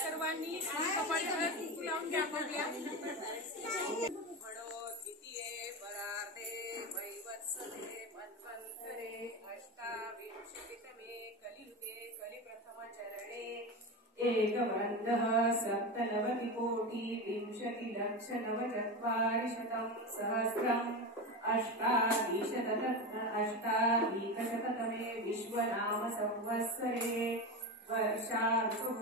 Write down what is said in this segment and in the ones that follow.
सर्वांनी कपाळी हळद कुंकू लावून घ्या आपल्या. म्हणो द्वितीये परार्धे वैवत्सले मन्वन्तरे अष्टाविंशतितमे कलियुगे कलिप्रथमचरणे एकवृन्दः सप्तनवतिकोटि विंशतिलक्षनवचत्वारिशतं सहस्रम् अष्टाधिकशततमे विश्वनाम संवत्सरे वर्षाऋतुः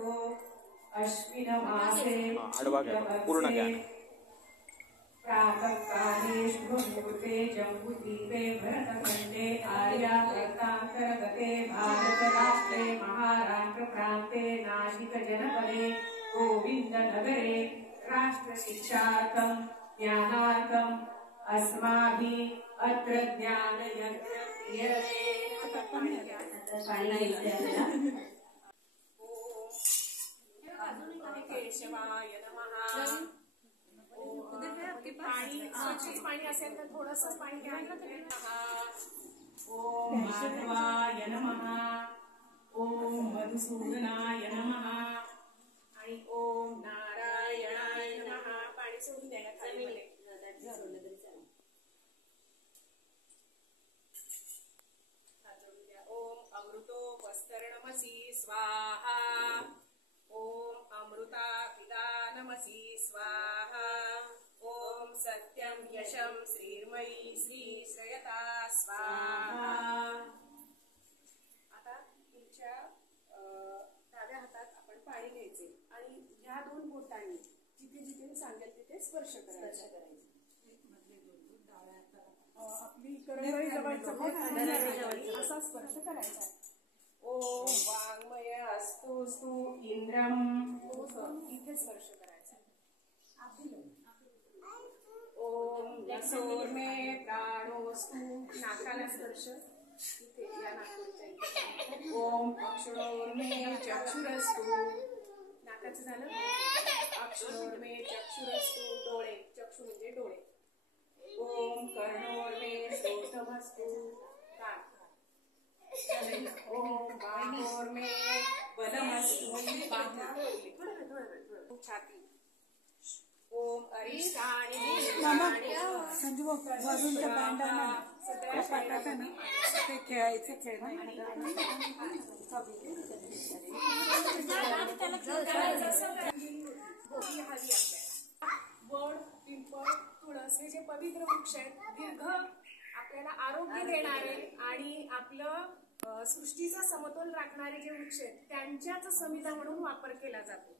अश्विनमासे प्रातःकाले शुभमुहूर्ते जम्बूद्वीपे भरतखण्डे आर्यावर्तान्तर्गते भारतराष्ट्रे महाराष्ट्रप्रान्ते नाशिकजनपदे गोविन्दनगरे राष्ट्रशिक्षार्थं ज्ञानार्थम् अस्माभिः अत्र ज्ञानयज्ञ क्रियते. केशवाय नमः. पाणी स्वच्छ पाणी असेल तर थोडंसं पाणी घ्यायला. ओम माधवाय नमः. ओम मधुसूदनाय नमः. आणि ओम नारायणाय नमः. पाणी सोडून द्यायला खाली. ओम अमृतो वस्तरणमसि स्वाहा. ओम अमृता पिदानमसि स्वाहा. ओम सत्यं यशं श्रीर्मयी श्री श्रयता स्वाहा. आता तुमच्या डाव्या हातात आपण पाणी घ्यायचे आणि ह्या दोन बोटांनी जिथे जिथे मी सांगेल तिथे स्पर्श करायचा. आपली करंगळी जवळचं बोट असा स्पर्श करायचा. ओम वाङ्मय अस्तु इंद्रम. इथे स्पर्श करायचा. ओम नसोर्मे प्राणोस्तु. नाकाला स्पर्श इथे या नाकाच्या. ओम अक्षरोर्मे चक्षुरस्तु. नाकाचं झालं. अक्षरोर्मे चक्षुरस्तु. डोळे. चक्षु म्हणजे डोळे. ओम कर्णोर्मे श्रोत्रमस्तु. कान. ओम बाहोर्मे बलमस्तु. छाती. ओम अरिष्टानि खेळायचे खेळ. वड, पिंपळ, तुळस हे जे पवित्र वृक्ष आहेत, दीर्घ आपल्याला आरोग्य देणारे आणि आपलं सृष्टीचा समतोल राखणारे जे वृक्ष आहेत त्यांच्याच समिधा म्हणून वापर केला जातो,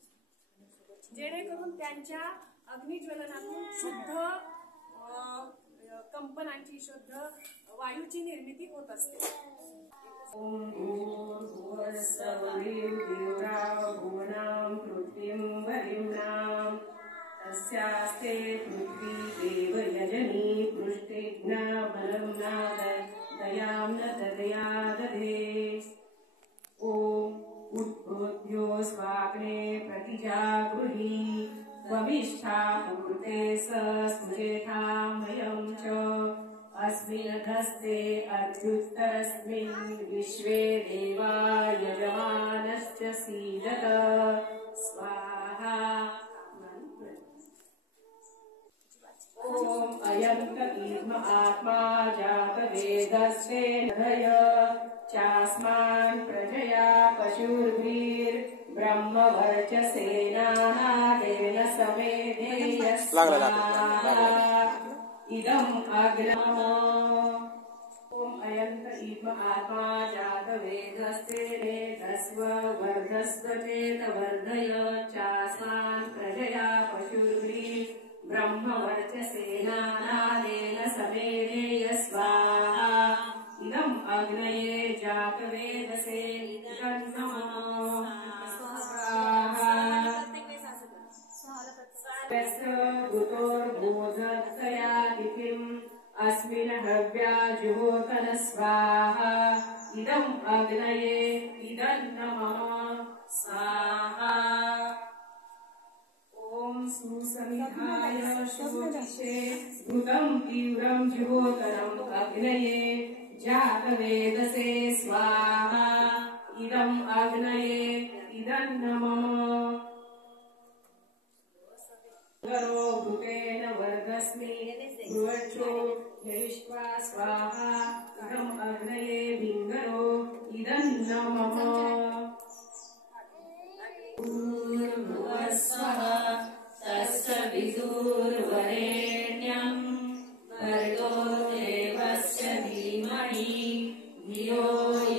जेणेकरून त्यांच्या अग्निज्वलनातून शुद्ध कंपनांची, शुद्ध वायूची निर्मिती होत असते. ओम भूर्भुवस्सुवः पृथ्वीं वरिम्नां तस्यास्ते पृथ्वी देवयजनी पृष्ठेघ्न बलं न दयां न ददया दधे. ओम उद्बोध्यो स्वाग्ने प्रतिजागृहि वमिष्ठा पूर्ते स्मृतेथामयं च अस्मिन्नधस्ते अध्युत्तरस्मिन् विश्वे देवा यजमानश्च सीदत स्वाहा. ओम अयं तकीर्म आत्मा जातवेदस्ते नधय चास्मान् प्रजया पशुर्भिर्ब्रह्मवर्चसेनानादेन समेधेयस्वाहा. इदम् अग्नः. ओम अयं तकीर्म आत्मा जातवेदस्ते नेधस्व वर्धस्व चेतवर्धय चास्मान् प्रजया पशुर्भिर्ब्रह्मवर्चसेनानादेन समेधेयस्वाहा. इदम् अग्नये जातवेदसे अस्मिन् हव्या जुहोतन स्वाहा. इदम् अग्नये इदं नमः स्वाहा. ओम सुसमिधाय शुचिषे भूतं तीव्रं जुहोतनम् अग्नये जातवेदसे स्वाहा. इदम् अग्नये इदं नमः गरो भूतेन वर्गस्मि भ्रुवञ्चो ययिष्वा स्वाहा इदम् अग्नये भिङ्गरो इदं न मम भूर्भुवस्वः तस्य विदुर्वरेण्यम् भर्गो देवस्य धीमहि धियो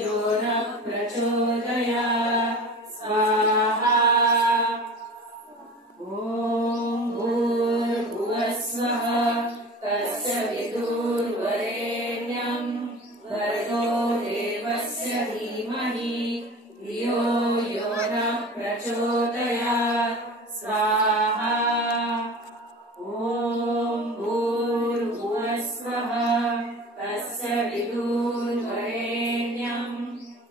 यो न प्रचोदयात् स्वाहा ॐ भूर्भुवस्वः तस्य विदुर्वरेण्यम् भर्गो देवस्य धीमहि धियो यो न प्रचोदयात् स्वाहा ॐ भूर्भुवस्वः तस्य विदुर्वरेण्यम्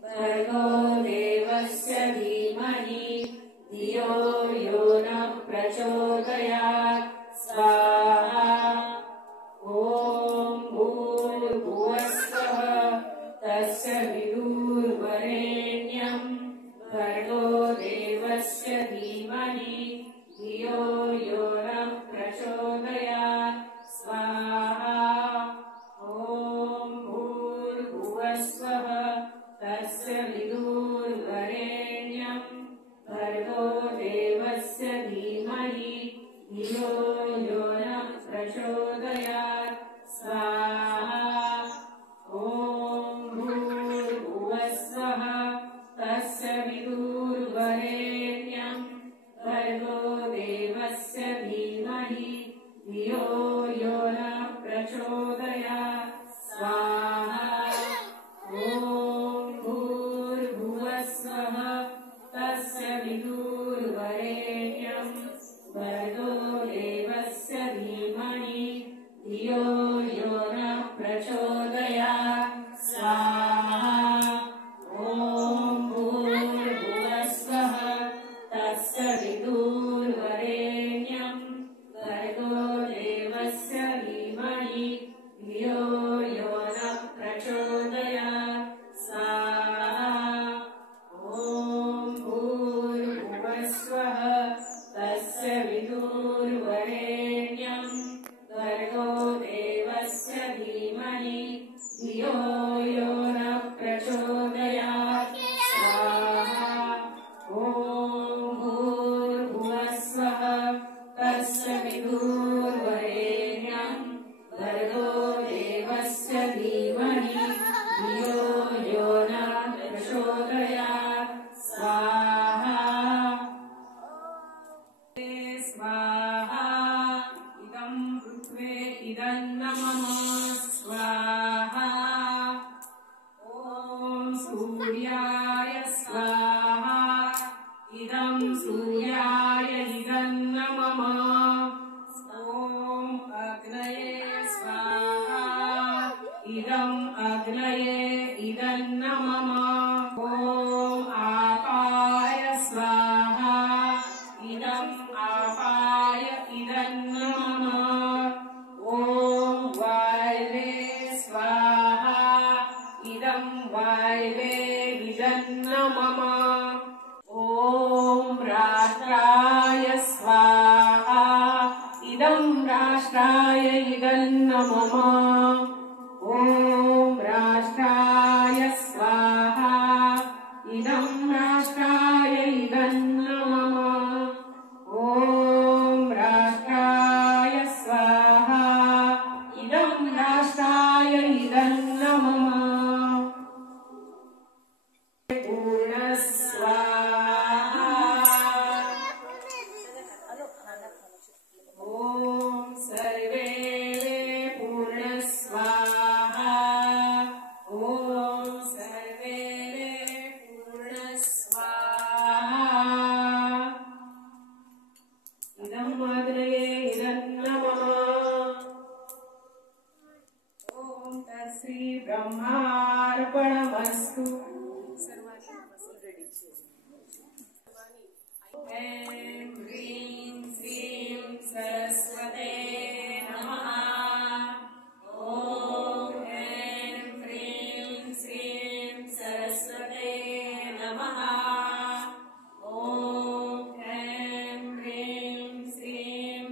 भर्गो देवस्य धीमहि धियो यो न प्रचोदयात् स्वाहा ॐ भूर्भुवस्वः तस्य विदुर्वरेण्यम् भर्गो देवस्य धीमहि धियो यो न प्रचोदयात् स्वाहा ॐ भूर्भुवस्वः तस्य विदुर्वरेण्यम् भर्गो देवस्य धीमहि धियो यो न प्रचोदयात् स्वाहा ॐ भूर्भुवस्वः तस्य विदुर्वरेण्यम् भर्गो देवस्य धीमहि धियो यो न प्रचोदयात् स्वाहा ॐ भूर्भुवस्वः तस्य विदुर्वरेण्यम् भर्गो देवस्य धीमहि धियो यो न प्रचोदयात् स्वाहा ॐ भूर्भुवस्वः तस्य विदुर्वरेण्यम् भर्गो देवस्य धीमहि धियो यो न प्रचोदयात् स्वाहा ॐ भूर्भुवस्वः तस्य विदुर्वरेण्यम् भर्गो देवस्य धीमहि धियो यो न प्रचोदयात् स्वाहा ॐ भूर्भुवस्वः तस्य विदुर्वरेण्यम् भर्गो देवस्य धीमहि धियो यो न प्रचोदयात् स्वाहा स्वाहा इदं पृथ्वे इदं न मम स्वाहा ॐ सूर्याय स्वाहा इदं सूर्याय इदं न मम ॐ अग्नये स्वाहा इदं अग्नये इदं न मम ॐ आपाय स्वाहा इदं आपाय इदं न मम ॐ वायवे स्वाहा इदं वायवे इदं न मम ॐ राष्ट्राय स्वाहा इदं राष्ट्राय इदं न मम ॐ राष्ट्राय स्वाहा इदं राष्ट्राय इदं न मम ॐ राष्ट्राय स्वाहा इदं राष्ट्राय इदं न मम पूर्णस्वाहा ॐ सर्वे पूर्णस्वाहा ॐ सर्वे पूर्णस्वाहा इदं अग्नये इदं न मम ॐ तत्श्री ब्रह्मार्पणमस्तु ऐं ह्रीं श्रीं सरस्वते नमः ॐ ऐं ह्रीं श्रीं सरस्वते नमः ॐ ऐं ह्रीं श्रीं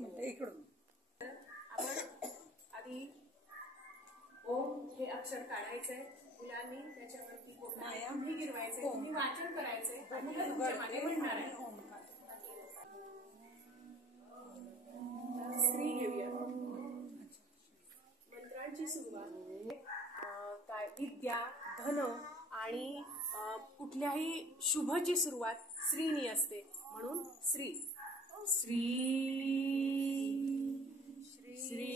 एक मिनिट इकडून. आपण आधी ओम हे अक्षर काढायचंय. मुलांनी त्याच्यावरती बोटाने तुम्ही गिरवायचंय, तुम्ही वाचन करायचंय आणि मुलं तुमच्या मागे म्हणणार आहे. श्री घेऊया. मंत्रांची सुरुवात काय विद्या, धन आणि कुठल्याही शुभची सुरुवात श्रीनी असते, म्हणून श्री. श्री श्री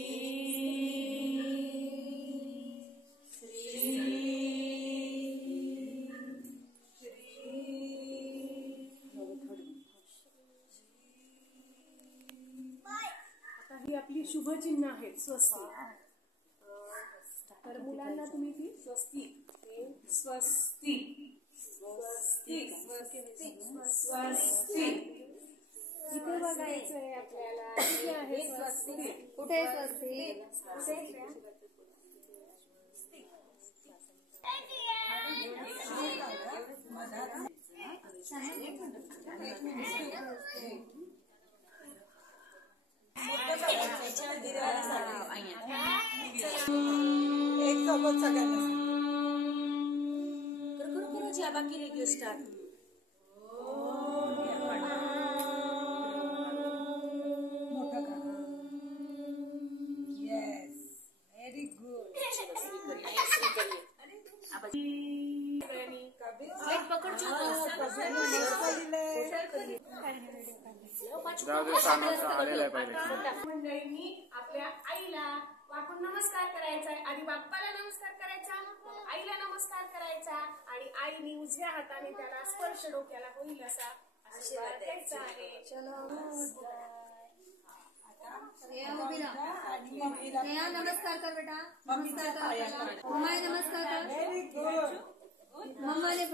आता ही आपली शुभचिन्ह आहेत. स्वस्तिक. तर मुलांना तुम्ही ती स्वस्तिक स्वस्तिक स्वस्तिक स्वस्तिक इथे बघायचंय आपल्याला. इथे आहे स्वस्तिक. कुठे स्वस्तिक? एक सोबत सगळ्यांना. बाकी रेडिओ स्टार्ट. मोठं करा. Yes, very good. मंडळींनी आपल्या आईला वाकून नमस्कार करायचा आहे. आधी बाप्पाला नमस्कार करायचा, मग आईला नमस्कार करायचा आणि आईने उजव्या हाताने त्याला स्पर्श डोक्याला होईल असा आशीर्वाद द्यायचा आहे. नमस्कार कर बेटा. नमस्कार कर. नमस्कार कर. Very good. मम्माने